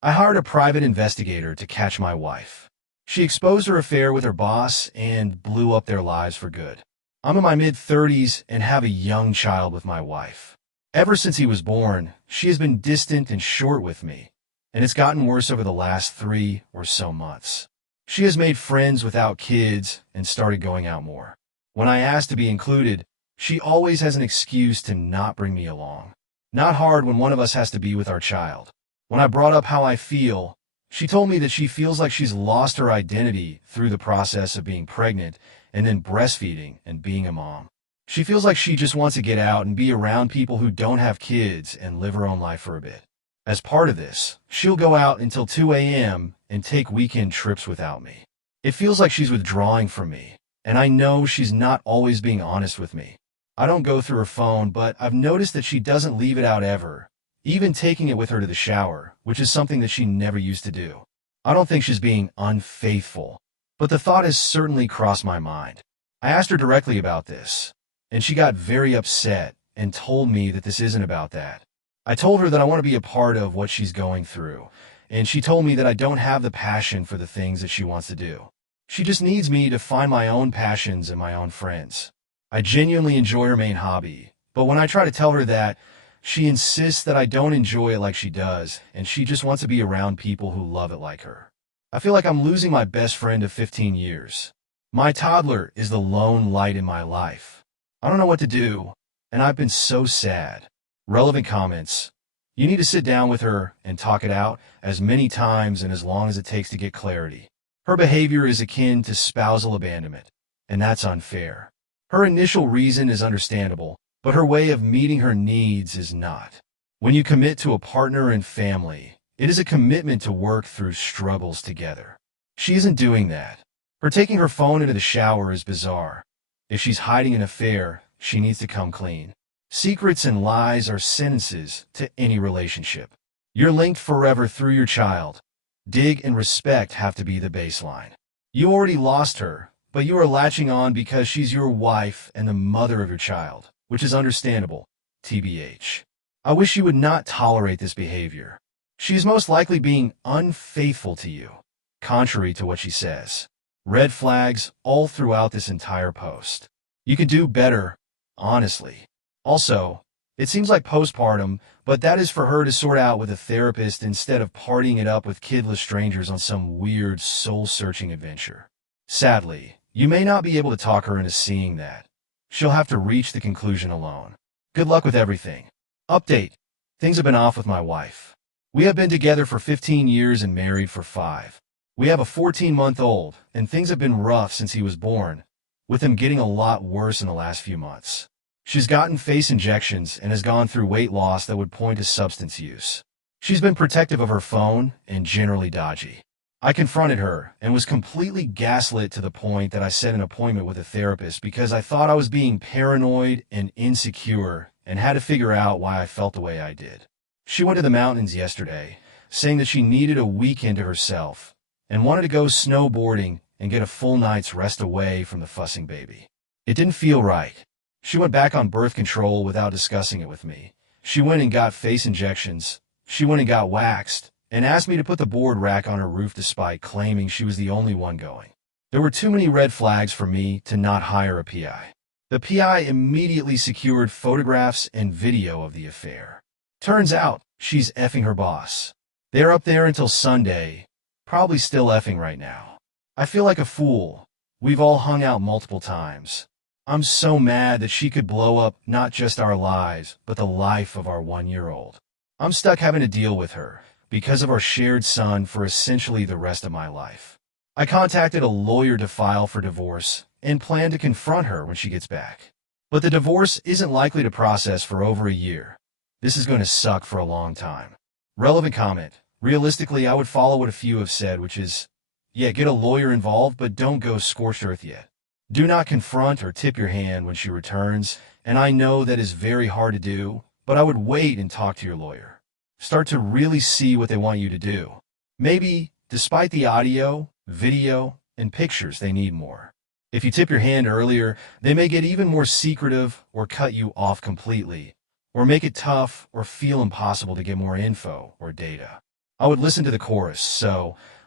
I hired a private investigator to catch my wife. She exposed her affair with her boss and blew up their lives for good. I'm in my mid-30s and have a young child with my wife. Ever since he was born, she has been distant and short with me, and it's gotten worse over the last 3 or so months. She has made friends without kids and started going out more. When I ask to be included, she always has an excuse to not bring me along. Not hard when one of us has to be with our child. When I brought up how I feel, she told me that she feels like she's lost her identity through the process of being pregnant and then breastfeeding and being a mom. She feels like she just wants to get out and be around people who don't have kids and live her own life for a bit. As part of this, she'll go out until 2 a.m. and take weekend trips without me. It feels like she's withdrawing from me, and I know she's not always being honest with me. I don't go through her phone, but I've noticed that she doesn't leave it out ever, even taking it with her to the shower, which is something that she never used to do. I don't think she's being unfaithful, but the thought has certainly crossed my mind. I asked her directly about this, and she got very upset and told me that this isn't about that. I told her that I want to be a part of what she's going through, and she told me that I don't have the passion for the things that she wants to do. She just needs me to find my own passions and my own friends. I genuinely enjoy her main hobby, but when I try to tell her that, she insists that I don't enjoy it like she does, and she just wants to be around people who love it like her. I feel like I'm losing my best friend of 15 years. My toddler is the lone light in my life. I don't know what to do, and I've been so sad. Relevant comments. You need to sit down with her and talk it out as many times and as long as it takes to get clarity. Her behavior is akin to spousal abandonment, and that's unfair. Her initial reason is understandable, but her way of meeting her needs is not. When you commit to a partner and family, it is a commitment to work through struggles together. She isn't doing that. Her taking her phone into the shower is bizarre. If she's hiding an affair, she needs to come clean. Secrets and lies are sentences to any relationship. You're linked forever through your child. Dig and respect have to be the baseline. You already lost her, but you are latching on because she's your wife and the mother of your child, which is understandable, TBH. I wish you would not tolerate this behavior. She is most likely being unfaithful to you, contrary to what she says. Red flags all throughout this entire post. You could do better, honestly. Also, it seems like postpartum, but that is for her to sort out with a therapist instead of partying it up with kidless strangers on some weird soul-searching adventure. Sadly, you may not be able to talk her into seeing that. She'll have to reach the conclusion alone. Good luck with everything. Update. Things have been off with my wife. We have been together for 15 years and married for 5. We have a 14-month-old, and things have been rough since he was born, with him getting a lot worse in the last few months. She's gotten face injections and has gone through weight loss that would point to substance use. She's been protective of her phone and generally dodgy. I confronted her and was completely gaslit to the point that I set an appointment with a therapist because I thought I was being paranoid and insecure and had to figure out why I felt the way I did. She went to the mountains yesterday, saying that she needed a weekend to herself and wanted to go snowboarding and get a full night's rest away from the fussing baby. It didn't feel right. She went back on birth control without discussing it with me. She went and got face injections. She went and got waxed and asked me to put the board rack on her roof despite claiming she was the only one going. There were too many red flags for me to not hire a PI. The PI immediately secured photographs and video of the affair. Turns out, she's effing her boss. They're up there until Sunday, probably still effing right now. I feel like a fool. We've all hung out multiple times. I'm so mad that she could blow up not just our lives, but the life of our 1-year-old. I'm stuck having to deal with her because of our shared son for essentially the rest of my life. I contacted a lawyer to file for divorce and plan to confront her when she gets back. But the divorce isn't likely to process for over a year. This is going to suck for a long time. Relevant comment. Realistically, I would follow what a few have said, which is, yeah, get a lawyer involved, but don't go scorched earth yet. Do not confront or tip your hand when she returns, and I know that is very hard to do, but I would wait and talk to your lawyer. Start to really see what they want you to do. Maybe, despite the audio, video, and pictures, they need more. If you tip your hand earlier, they may get even more secretive or cut you off completely, or make it tough or feel impossible to get more info or data. I would listen to the chorus,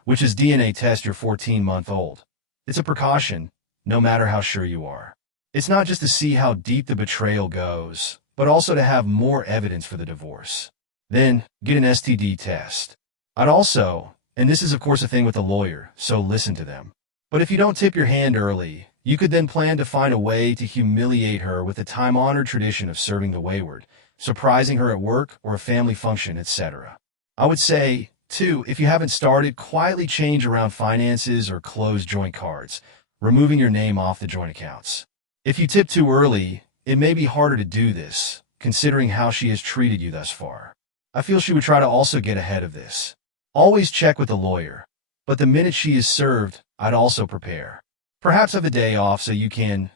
which is DNA test your 14-month-old. It's a precaution, no matter how sure you are. It's not just to see how deep the betrayal goes, but also to have more evidence for the divorce. Then, get an STD test. I'd also, and this is of course a thing with the lawyer, so listen to them. But if you don't tip your hand early, you could then plan to find a way to humiliate her with the time-honored tradition of serving the wayward, surprising her at work or a family function, etc. I would say, too, if you haven't started, quietly change around finances or close joint cards, removing your name off the joint accounts. If you tip too early, it may be harder to do this, considering how she has treated you thus far. I feel she would try to also get ahead of this. Always check with the lawyer, but the minute she is served, I'd also prepare. Perhaps have a day off so you can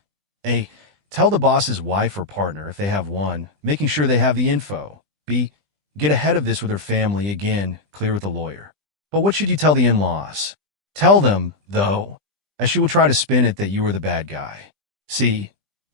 A. Tell the boss's wife or partner if they have one, making sure they have the info. B. Get ahead of this with her family, again, clear with the lawyer. But what should you tell the in-laws? Tell them, though, as she will try to spin it that you were the bad guy. C.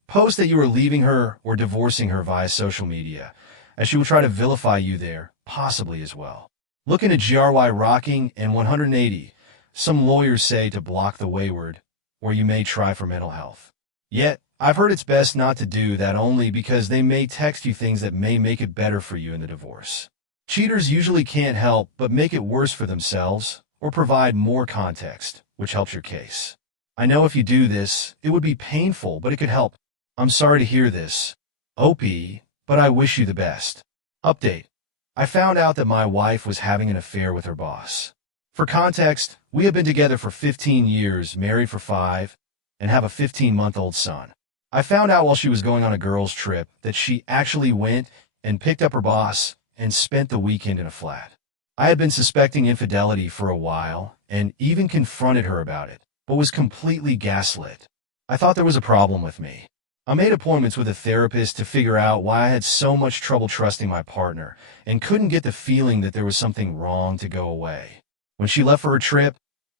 Post that you are leaving her or divorcing her via social media, as she will try to vilify you there, possibly as well. Look into GRY Rocking and 180. Some lawyers say to block the wayward, or you may try for mental health. Yet, I've heard it's best not to do that only because they may text you things that may make it better for you in the divorce. Cheaters usually can't help but make it worse for themselves or provide more context, which helps your case. I know if you do this, it would be painful, but it could help. I'm sorry to hear this, OP, but I wish you the best. Update. I found out that my wife was having an affair with her boss. For context, we have been together for 15 years, married for 5, and have a 15-month-old son. I found out while she was going on a girls' trip that she actually went and picked up her boss and spent the weekend in a flat. I had been suspecting infidelity for a while and even confronted her about it, but was completely gaslit. I thought there was a problem with me. I made appointments with a therapist to figure out why I had so much trouble trusting my partner and couldn't get the feeling that there was something wrong to go away. When she left for her trip,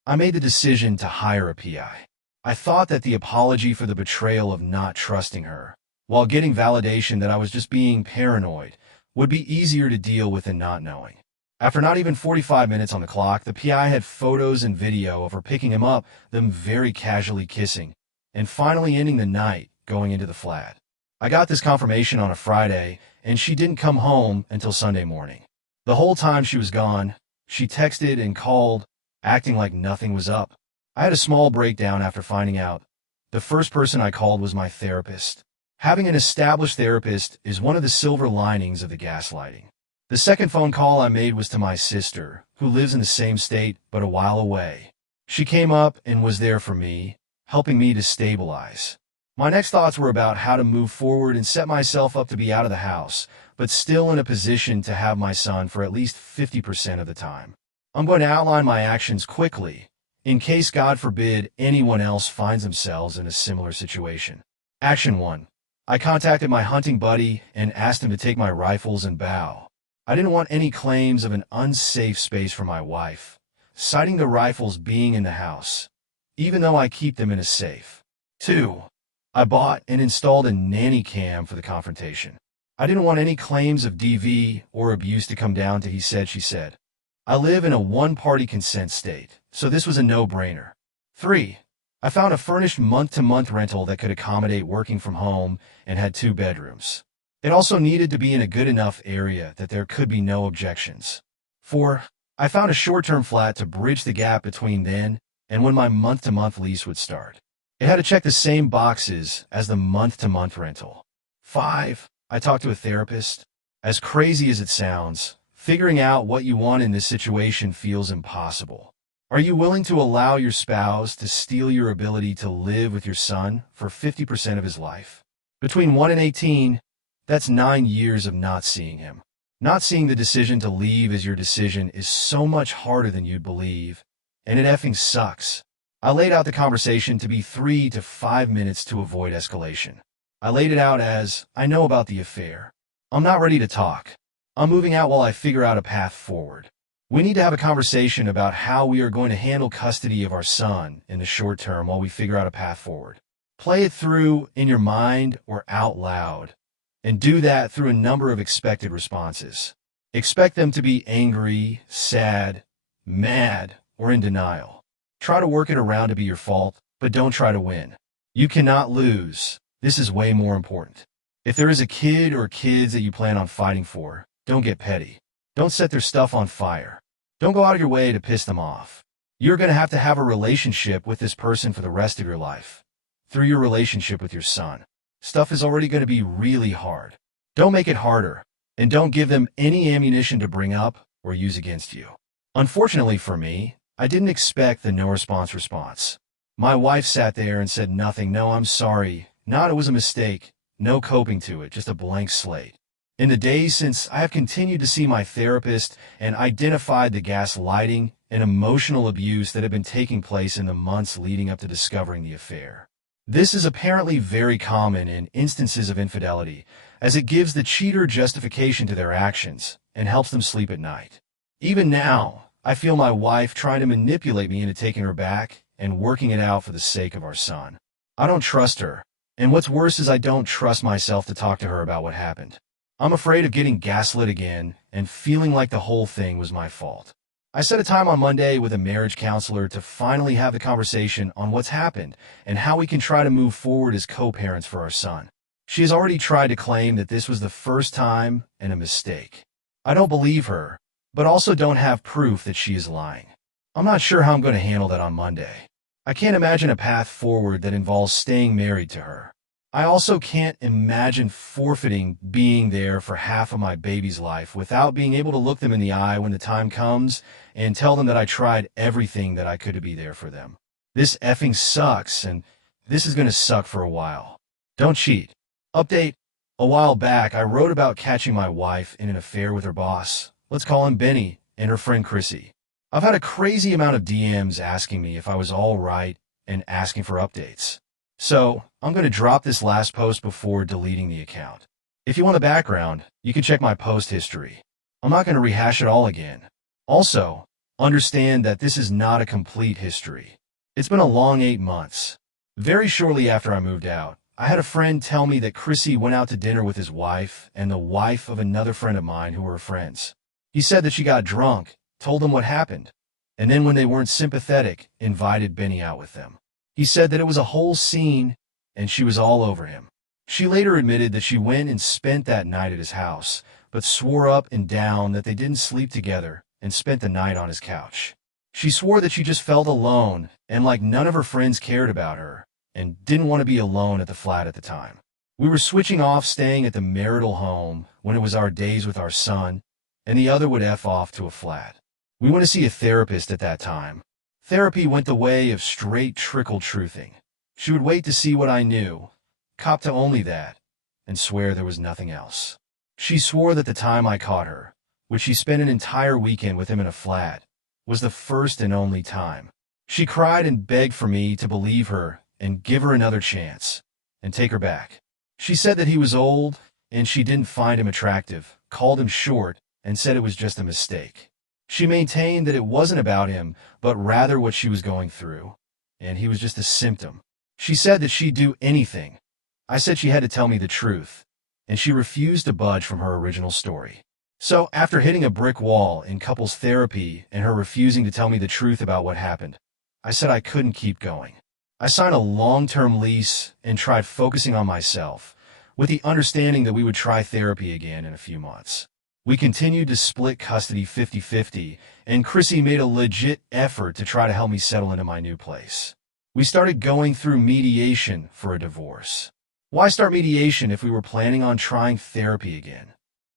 I made the decision to hire a PI. I thought that the apology for the betrayal of not trusting her, while getting validation that I was just being paranoid, would be easier to deal with than not knowing. After not even 45 minutes on the clock, the PI had photos and video of her picking him up, them very casually kissing, and finally ending the night going into the flat. I got this confirmation on a Friday, and she didn't come home until Sunday morning. The whole time she was gone, she texted and called, acting like nothing was up. I had a small breakdown after finding out. The first person I called was my therapist. Having an established therapist is one of the silver linings of the gaslighting. The second phone call I made was to my sister, who lives in the same state but a while away. She came up and was there for me, helping me to stabilize. My next thoughts were about how to move forward and set myself up to be out of the house, but still in a position to have my son for at least 50% of the time. I'm going to outline my actions quickly, in case, God forbid, anyone else finds themselves in a similar situation. Action 1. I contacted my hunting buddy and asked him to take my rifles and bow. I didn't want any claims of an unsafe space for my wife, citing the rifles being in the house, even though I keep them in a safe. 2. I bought and installed a nanny cam for the confrontation. I didn't want any claims of DV or abuse to come down to he said, she said. I live in a one-party consent state, so this was a no-brainer. 3. I found a furnished month-to-month rental that could accommodate working from home and had 2 bedrooms. It also needed to be in a good enough area that there could be no objections. 4. I found a short-term flat to bridge the gap between then and when my month-to-month lease would start. It had to check the same boxes as the month-to-month rental. 5. I talked to a therapist. As crazy as it sounds, figuring out what you want in this situation feels impossible. Are you willing to allow your spouse to steal your ability to live with your son for 50% of his life? Between 1 and 18, that's 9 years of not seeing him. Not seeing the decision to leave as your decision is so much harder than you'd believe, and it effing sucks. I laid out the conversation to be 3 to 5 minutes to avoid escalation. I laid it out as, I know about the affair. I'm not ready to talk. I'm moving out while I figure out a path forward. We need to have a conversation about how we are going to handle custody of our son in the short term while we figure out a path forward. Play it through in your mind or out loud, and do that through a number of expected responses. Expect them to be angry, sad, mad, or in denial. Try to work it around to be your fault, but don't try to win. You cannot lose. This is way more important. If there is a kid or kids that you plan on fighting for, don't get petty. Don't set their stuff on fire. Don't go out of your way to piss them off. You're going to have a relationship with this person for the rest of your life. Through your relationship with your son, stuff is already going to be really hard. Don't make it harder, and don't give them any ammunition to bring up or use against you. Unfortunately for me, I didn't expect the no response. My wife sat there and said nothing. No, I'm sorry. Not it was a mistake. No coping to it, just a blank slate. In the days since, I have continued to see my therapist and identified the gaslighting and emotional abuse that had been taking place in the months leading up to discovering the affair. This is apparently very common in instances of infidelity, as it gives the cheater justification to their actions and helps them sleep at night. Even now, I feel my wife trying to manipulate me into taking her back and working it out for the sake of our son. I don't trust her, and what's worse is I don't trust myself to talk to her about what happened. I'm afraid of getting gaslit again and feeling like the whole thing was my fault. I set a time on Monday with a marriage counselor to finally have the conversation on what's happened and how we can try to move forward as co-parents for our son. She has already tried to claim that this was the first time and a mistake. I don't believe her, but also don't have proof that she is lying. I'm not sure how I'm going to handle that on Monday. I can't imagine a path forward that involves staying married to her. I also can't imagine forfeiting being there for half of my baby's life without being able to look them in the eye when the time comes and tell them that I tried everything that I could to be there for them. This effing sucks, and this is going to suck for a while. Don't cheat. Update. A while back, I wrote about catching my wife in an affair with her boss, let's call him Benny, and her friend Chrissy. I've had a crazy amount of DMs asking me if I was all right and asking for updates. So, I'm going to drop this last post before deleting the account. If you want the background, you can check my post history. I'm not going to rehash it all again. Also, understand that this is not a complete history. It's been a long 8 months. Very shortly after I moved out, I had a friend tell me that Chrissy went out to dinner with his wife and the wife of another friend of mine who were friends. He said that she got drunk, told them what happened, and then when they weren't sympathetic, invited Benny out with them. He said that it was a whole scene and she was all over him. She later admitted that she went and spent that night at his house, but swore up and down that they didn't sleep together and spent the night on his couch. She swore that she just felt alone and like none of her friends cared about her and didn't want to be alone at the flat at the time. We were switching off staying at the marital home when it was our days with our son, and the other would F off to a flat. We went to see a therapist at that time. Therapy went the way of straight trickle-truthing. She would wait to see what I knew, cop to only that, and swear there was nothing else. She swore that the time I caught her, which she spent an entire weekend with him in a flat, was the first and only time. She cried and begged for me to believe her and give her another chance, and take her back. She said that he was old, and she didn't find him attractive, called him short, and said it was just a mistake. She maintained that it wasn't about him, but rather what she was going through, and he was just a symptom. She said that she'd do anything. I said she had to tell me the truth, and she refused to budge from her original story. So, after hitting a brick wall in couples therapy and her refusing to tell me the truth about what happened, I said I couldn't keep going. I signed a long-term lease and tried focusing on myself, with the understanding that we would try therapy again in a few months. We continued to split custody 50-50, and Chrissy made a legit effort to try to help me settle into my new place. We started going through mediation for a divorce. Why start mediation if we were planning on trying therapy again?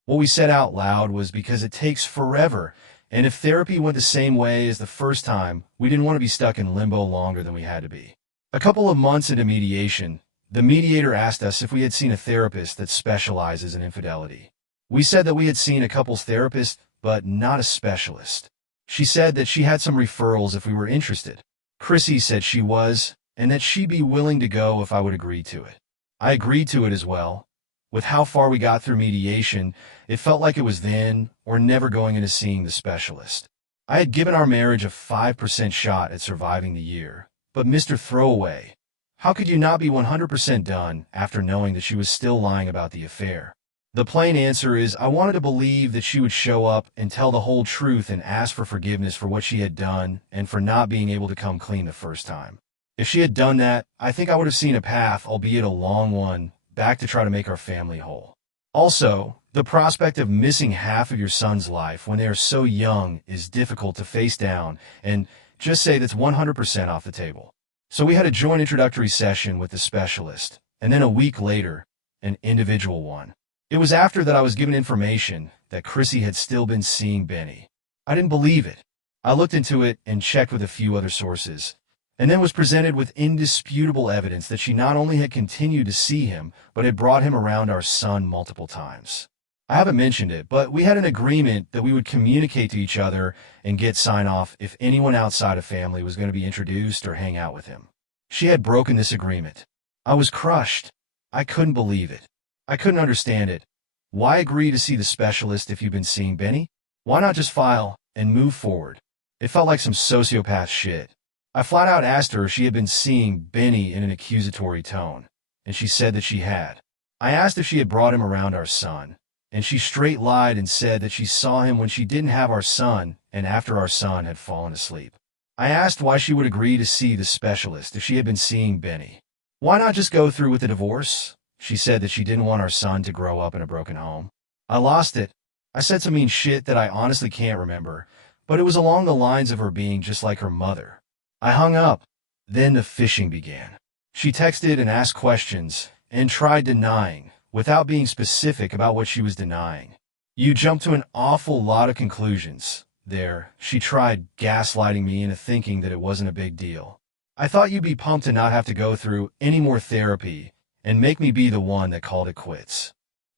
What we said out loud was because it takes forever, and if therapy went the same way as the first time, we didn't want to be stuck in limbo longer than we had to be. A couple of months into mediation, the mediator asked us if we had seen a therapist that specializes in infidelity. We said that we had seen a couples therapist, but not a specialist. She said that she had some referrals if we were interested. Chrissy said she was, and that she'd be willing to go if I would agree to it. I agreed to it as well. With how far we got through mediation, it felt like it was then or never going into seeing the specialist. I had given our marriage a 5% shot at surviving the year, but Mr. Throwaway, how could you not be 100% done after knowing that she was still lying about the affair? The plain answer is I wanted to believe that she would show up and tell the whole truth and ask for forgiveness for what she had done and for not being able to come clean the first time. If she had done that, I think I would have seen a path, albeit a long one, back to try to make our family whole. Also, the prospect of missing half of your son's life when they are so young is difficult to face down, and just say that's 100% off the table. So we had a joint introductory session with the specialist, and then a week later, an individual one. It was after that I was given information that Chrissy had still been seeing Benny. I didn't believe it. I looked into it and checked with a few other sources, and then was presented with indisputable evidence that she not only had continued to see him, but had brought him around our son multiple times. I haven't mentioned it, but we had an agreement that we would communicate to each other and get sign-off if anyone outside of family was going to be introduced or hang out with him. She had broken this agreement. I was crushed. I couldn't believe it. I couldn't understand it. Why agree to see the specialist if you've been seeing Benny? Why not just file and move forward? It felt like some sociopath shit. I flat out asked her if she had been seeing Benny in an accusatory tone, and she said that she had. I asked if she had brought him around our son, and she straight lied and said that she saw him when she didn't have our son and after our son had fallen asleep. I asked why she would agree to see the specialist if she had been seeing Benny. Why not just go through with the divorce? She said that she didn't want our son to grow up in a broken home. I lost it. I said some mean shit that I honestly can't remember, but it was along the lines of her being just like her mother. I hung up. Then the fishing began. She texted and asked questions and tried denying, without being specific about what she was denying. You jumped to an awful lot of conclusions. There, she tried gaslighting me into thinking that it wasn't a big deal. I thought you'd be pumped to not have to go through any more therapy and make me be the one that called it quits.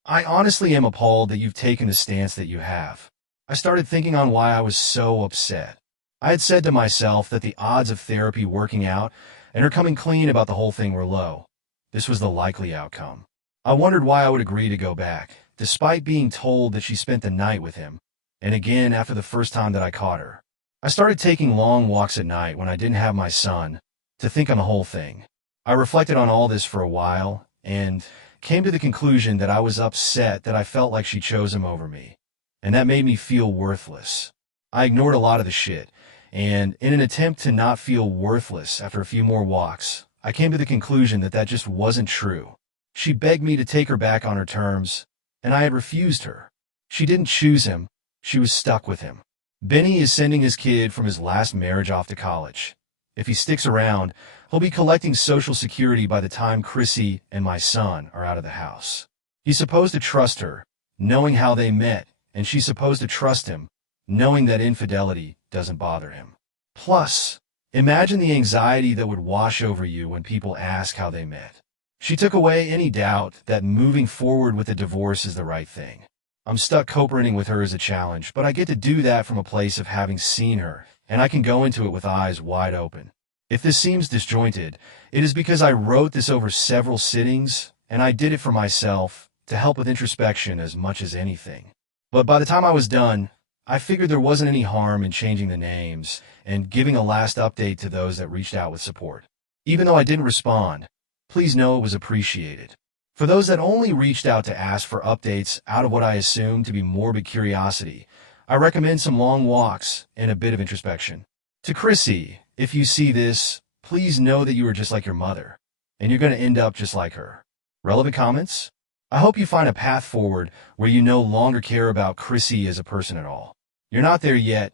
I honestly am appalled that you've taken the stance that you have. I started thinking on why I was so upset. I had said to myself that the odds of therapy working out and her coming clean about the whole thing were low. This was the likely outcome. I wondered why I would agree to go back, despite being told that she spent the night with him, and again after the first time that I caught her. I started taking long walks at night when I didn't have my son to think on the whole thing. I reflected on all this for a while and came to the conclusion that I was upset that I felt like she chose him over me, and that made me feel worthless. I ignored a lot of the shit, and in an attempt to not feel worthless after a few more walks, I came to the conclusion that that just wasn't true. She begged me to take her back on her terms, and I had refused her. She didn't choose him. She was stuck with him. Benny is sending his kid from his last marriage off to college. If he sticks around, he'll be collecting Social Security by the time Chrissy and my son are out of the house. He's supposed to trust her, knowing how they met, and she's supposed to trust him, knowing that infidelity doesn't bother him. Plus, imagine the anxiety that would wash over you when people ask how they met. She took away any doubt that moving forward with a divorce is the right thing. I'm stuck co-parenting with her as a challenge, but I get to do that from a place of having seen her, and I can go into it with eyes wide open. If this seems disjointed, it is because I wrote this over several sittings, and I did it for myself to help with introspection as much as anything. But by the time I was done, I figured there wasn't any harm in changing the names and giving a last update to those that reached out with support. Even though I didn't respond, please know it was appreciated. For those that only reached out to ask for updates out of what I assumed to be morbid curiosity, I recommend some long walks and a bit of introspection. To Chrissy, if you see this, please know that you are just like your mother, and you're going to end up just like her. Relevant comments? I hope you find a path forward where you no longer care about Chrissy as a person at all. You're not there yet,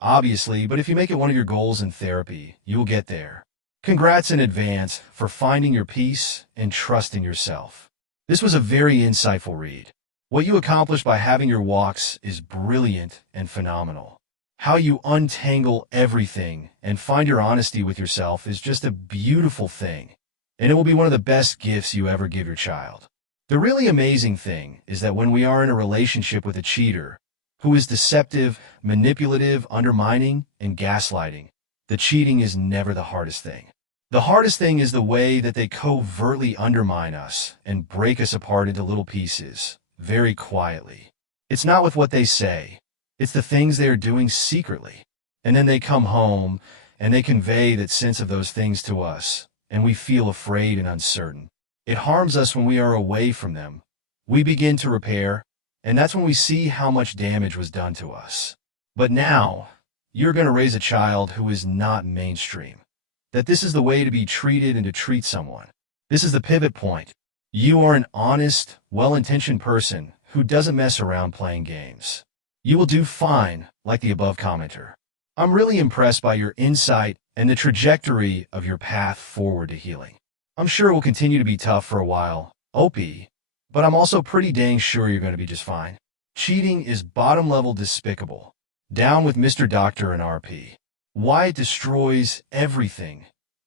obviously, but if you make it one of your goals in therapy, you will get there. Congrats in advance for finding your peace and trusting yourself. This was a very insightful read. What you accomplished by having your walks is brilliant and phenomenal. How you untangle everything and find your honesty with yourself is just a beautiful thing, and it will be one of the best gifts you ever give your child. The really amazing thing is that when we are in a relationship with a cheater, who is deceptive, manipulative, undermining, and gaslighting, the cheating is never the hardest thing. The hardest thing is the way that they covertly undermine us and break us apart into little pieces, very quietly. It's not with what they say. It's the things they are doing secretly. And then they come home and they convey that sense of those things to us, and we feel afraid and uncertain. It harms us when we are away from them, We begin to repair, and that's when we see how much damage was done to us. But now, you're going to raise a child who is not mainstream. That this is the way to be treated and to treat someone. This is the pivot point. You are an honest, well-intentioned person who doesn't mess around playing games. You will do fine, like the above commenter. I'm really impressed by your insight and the trajectory of your path forward to healing. I'm sure it will continue to be tough for a while, OP, but I'm also pretty dang sure you're going to be just fine. Cheating is bottom-level despicable. Down with Mr. Doctor and RP. Why it destroys everything.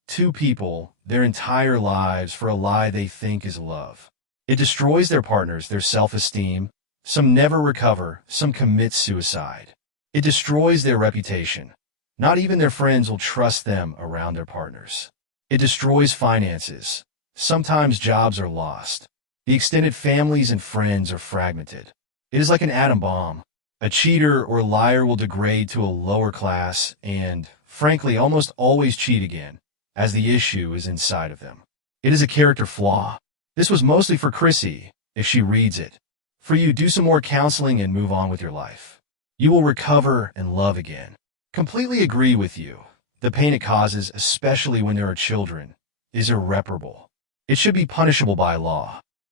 Two people, their entire lives for a lie they think is love. It destroys their partners, their self-esteem. Some never recover, some commit suicide. It destroys their reputation. Not even their friends will trust them around their partners. It destroys finances. Sometimes jobs are lost. The extended families and friends are fragmented. It is like an atom bomb. A cheater or liar will degrade to a lower class and, frankly, almost always cheat again, as the issue is inside of them. It is a character flaw. This was mostly for Chrissy, if she reads it. For you, do some more counseling and move on with your life. You will recover and love again. Completely agree with you. The pain it causes, especially when there are children, is irreparable. It should be punishable by law.